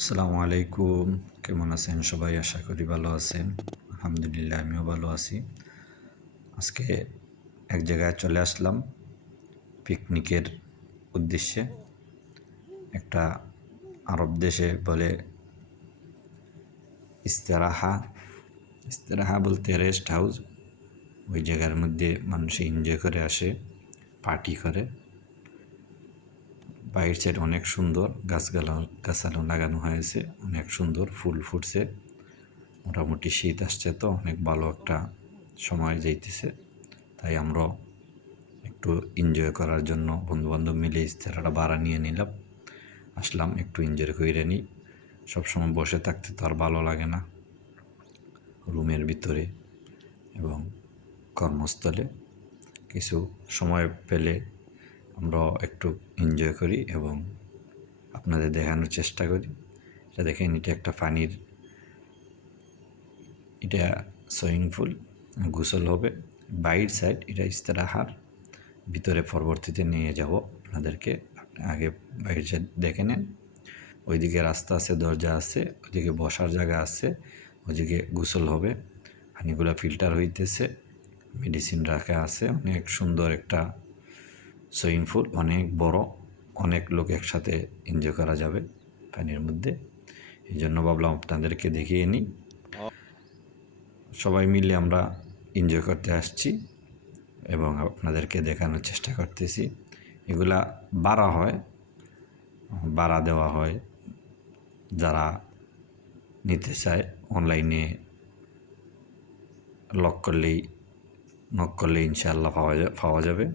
আসসালামু আলাইকুম। কেমন আছেন সবাই? আশা করি ভালো আছেন। আলহামদুলিল্লাহ আমিও ভালো আছি। আজকে এক জায়গায় চলে আসলাম পিকনিকের উদ্দেশ্যে। একটা আরব দেশে বলে ইস্তেরাহা। ইস্তেরাহা বলতে রেস্ট হাউস। ওই জায়গার মধ্যে মানুষ এনজয় করে আসে, পার্টি করে। বাইরের সাইড অনেক সুন্দর, গাছালো লাগানো হয়েছে, অনেক সুন্দর ফুল ফুটছে। মোটামুটি শীত আসছে তো অনেক ভালো একটা সময় যাইতেছে, তাই আমরা একটু এনজয় করার জন্য বন্ধুবান্ধব মিলে ইস্তেরাটা ভাড়া নিয়ে নিলাম। আসলাম একটু এনজয় করে নিই। সবসময় বসে থাকতে তো আর ভালো লাগে না রুমের ভিতরে এবং কর্মস্থলে। কিছু সময় পেলে আমরা একটু এনজয় করি এবং আপনাদের দেখানোর চেষ্টা করি। এটা দেখেন, এটা একটা পানির, এটা সুইমিং পুল, গোসল হবে। বাইর সাইড এটা ইস্তেরাহার, ভিতরে পরবর্তীতে নিয়ে যাব আপনাদেরকে। আপনি আগে বাইরের সাইড দেখে নেন। ওইদিকে রাস্তা আছে, দরজা আছে, ওইদিকে বসার জায়গা আছে, ওইদিকে গোসল হবে। পানিগুলো ফিল্টার হইতেছে, মেডিসিন রাখা আছে। অনেক সুন্দর একটা সুইমিং পুল, অনেক বড়, অনেক লোক একসাথে এনজয় করা যাবে পানির মধ্যে। এই জন্য ভাবলাম আপনাদেরকে দেখিয়ে নিই। সবাই মিলে আমরা এনজয় করতে আসছি এবং আপনাদেরকে দেখানোর চেষ্টা করতেছি। এগুলা ভাড়া দেওয়া হয়। যারা নিতে চায় অনলাইনে নক করলেই ইনশাআল্লাহ পাওয়া যাবে।